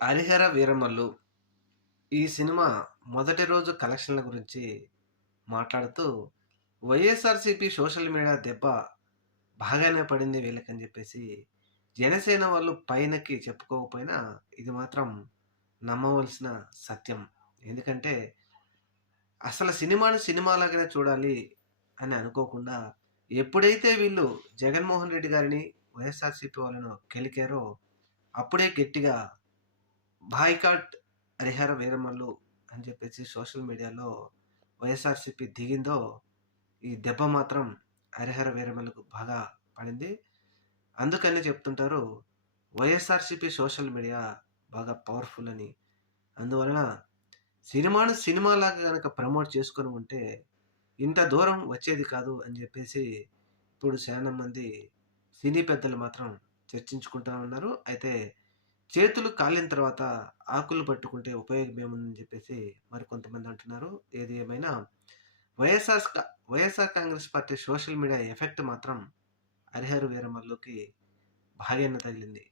'హరిహర వీరమల్లు' ఈ సినిమా మొదటి రోజు కలెక్షన్‌ల గురించి మాట్లాడుతూ, వైఎస్ఆర్‌సీపీ సోషల్ మీడియా దెబ్బ బాగానే పడింది వీళ్ళకని జెప్పేసి, జనసేన వాళ్ళు పైనకి చెప్పుకోకపోయినా ఇది మాత్రం నమ్మవలసిన సత్యం. ఎందుకంటే, అసలు సినిమాని సినిమాలాగానే చూడాలి అని అనుకోకుండా, ఎప్పుడైతే వీళ్ళు జగన్మోహన్ రెడ్డి గారిని, వైఎస్ఆర్‌సీపీ వాళ్ళను కెలికారో, అప్పుడే గట్టిగా బాయ్‌కాట్ హరిహర వీరమల్లు అని చెప్పేసి సోషల్ మీడియాలో వైఎస్ఆర్‌సీపీ దిగిందో, ఈ దెబ్బ మాత్రం హరిహర వీరమల్లుకు బాగా పడింది. అందుకనే చెప్తుంటారు వైఎస్ఆర్‌సీపీ సోషల్ మీడియా బాగా పవర్‌ఫుల్ అని. అందువలన సినిమాను సినిమాలాగా గనక ప్రమోట్ చేసుకొని ఉంటే, ఇంత దూరం వచ్చేది కాదు అని జెప్పేసి ఇప్పుడు చాలా మంది సినీ పెద్దలు మాత్రం చర్చించుకుంటా ఉన్నారు. అయితే చేతులు కాలిన తర్వాత ఆకులు పట్టుకుంటే ఉపయోగం ఏముందని జెప్పేసి మరికొంతమంది అంటున్నారు. ఏది ఏమైనా వైఎస్ఆర్ క YSR Congress party social media effect మాత్రం హరిహర వీరమల్లుకి బాగానే తగిలింది.